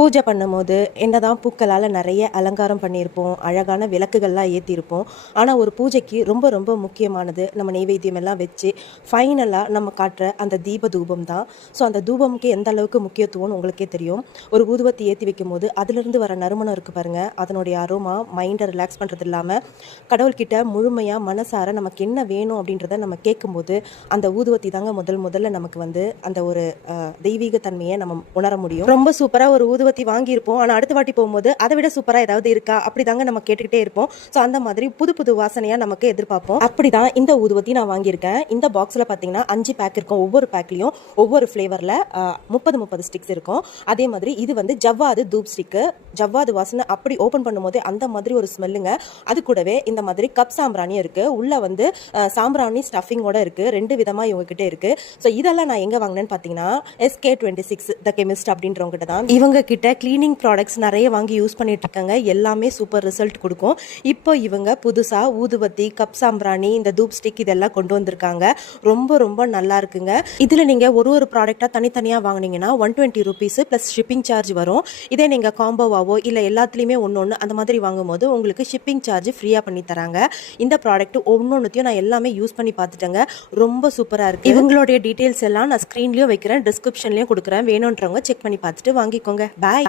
பூஜை பண்ணும்போது என்னதான் பூக்களால் நிறைய அலங்காரம் பண்ணியிருப்போம், அழகான விளக்குகள்லாம் ஏற்றிருப்போம். ஆனால் ஒரு பூஜைக்கு ரொம்ப ரொம்ப முக்கியமானது நம்ம நெய்வேத்தியம் எல்லாம் வச்சு ஃபைனலாக நம்ம காட்டுற அந்த தீப தூபம் தான். ஸோ அந்த தூபமுக்கு எந்த அளவுக்கு முக்கியத்துவம்னு உங்களுக்கே தெரியும். ஒரு ஊதுவத்தி ஏற்றி வைக்கும் போது அதிலிருந்து வர நறுமணம் இருக்குது பாருங்கள், அதனுடைய அரோமா மைண்டை ரிலாக்ஸ் பண்ணுறது இல்லாமல் கடவுள்கிட்ட முழுமையாக மனசார நமக்கு என்ன வேணும் அப்படின்றத நம்ம கேட்கும்போது அந்த ஊதுவத்தி தாங்க முதல்ல நமக்கு வந்து அந்த ஒரு தெய்வீக தன்மையை நம்ம உணர முடியும். ரொம்ப சூப்பராக ஒரு ஊதுவத்தி வாங்கியிருப்போம், ஆனால் அடுத்த வாட்டி போகும்போது அதை விட சூப்பராக ஏதாவது இருக்கா அப்படி தாங்க நம்ம கேட்டுக்கிட்டே இருப்போம். ஸோ அந்த மாதிரி புது புது வாசனையாக நமக்கு எதிர்பார்ப்போம். அப்படி தான் இந்த ஊதுவத்தி நான் வாங்கியிருக்கேன். இந்த பாக்ஸில் பார்த்தீங்கன்னா 5 பேக் இருக்கும். ஒவ்வொரு பேக்லையும் ஒவ்வொரு ஃப்ளேவரில் 30 ஸ்டிக்ஸ் இருக்கும். அதே மாதிரி இது வந்து ஜவ்வாது தூப் ஸ்டிக்கு. ஜவ்வாது வாசனை அப்படி ஓப்பன் பண்ணும்போது அந்த மாதிரி ஒரு ஸ்மெல்லுங்க. அது கூடவே இந்த மாதிரி கப் சாம்பிராணியும் இருக்குது. உள்ளே வந்து சாம்பிராணி ஸ்டஃபிங்கோட இருக்குது. 2 விதமாக இவங்ககிட்ட இருக்குது. ஸோ இதெல்லாம் நான் எங்கே வாங்கினேன்னு பார்த்தீங்கன்னா SK26 த கெமிஸ்ட் அப்படின்றவங்ககிட்ட தான். இவங்க கிட்ட கிளீனிங் ப்ராடக்ட்ஸ் நிறைய வாங்கி யூஸ் பண்ணிட்டு இருக்காங்க. எல்லாமே சூப்பர் ரிசல்ட் கொடுக்கும். இப்போ இவங்க புதுசாக ஊதுவத்தி, கப் சாம்பிராணி, இந்த தூப் ஸ்டிக் இதெல்லாம் கொண்டு வந்திருக்காங்க. ரொம்ப ரொம்ப நல்லா இருக்குங்க. இதில் நீங்கள் ஒரு ப்ராடக்டாக தனித்தனியாக வாங்கினீங்கன்னா 120 rupees ப்ளஸ் ஷிப்பிங் சார்ஜ் வரும். இதே நீங்கள் காம்போவாவோ இல்லை எல்லாத்துலேயுமே ஒன்று அந்த மாதிரி வாங்கும்போது உங்களுக்கு ஷிப்பிங் சார்ஜ் ஃப்ரீயாக பண்ணி தராங்க. இந்த ப்ராடக்ட் ஒவ்வொன்றுத்தையும் நான் எல்லாமே யூஸ் பண்ணி பார்த்துட்டேங்க. ரொம்ப சூப்பராக இருக்குது. இவங்களுடைய டீட்டெயில்ஸ் எல்லாம் நான் ஸ்க்ரீன்லேயும் வைக்கிறேன், டிஸ்கிரிப்ஷன்லேயும் கொடுக்குறேன். வேணுன்றவங்க செக் பண்ணி பார்த்துட்டு வாங்கிக்கோங்க.